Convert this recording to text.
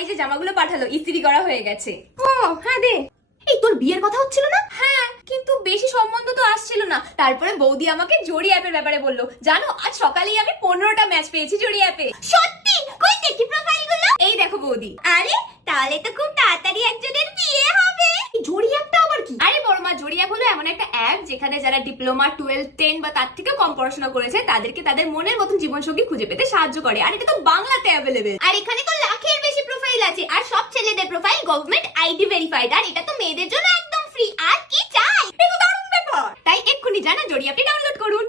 এই যে জামাগুলো পাঠালো, ইস্ত্রি করা হয়ে গেছে। ও হ্যাঁ দে। এই তোর বিয়ের কথা হচ্ছিল না? হ্যাঁ, কিন্তু বেশি সম্বন্ধ তো আসছিল না। তারপরে বৌদি আমাকে জড়ি অ্যাপের ব্যাপারে বললো। জানো, আজ সকালেই আমি 15টা ম্যাচ পেয়েছি জড়ি অ্যাপে। সত্যি? কই দেখি প্রোফাইলগুলো। এই দেখো বৌদি। আরে তাহলে তো খুব তাড়াতাড়ি একজনের বিয়ে হবে। এই জড়ি অ্যাপটা আবার কি? আরে বড়মা, জড়ি অ্যাপ হলো এমন একটা অ্যাপ যেখানে যারা ডিপ্লোমা 12, 10 বা তার থেকে কম পড়াশোনা করেছে তাদেরকে তাদের মনের মতন জীবনসঙ্গী খুঁজে পেতে সাহায্য করে। আর এটা তো বাংলাতে অ্যাভেলেবেল। আর এখানে তো লাখের বেশি প্রোফাইল আছে, আর সব ছেলেদের প্রোফাইল গভর্নমেন্ট আইডি ভেরিফাইড। আর এটা তো মেয়েদের জন্য একদম ফ্রি। আর কি চাই? এটা তো দারুণ ব্যাপার। তাই এক্ষুনি জানা জড়ি অ্যাপটি ডাউনলোড করুন।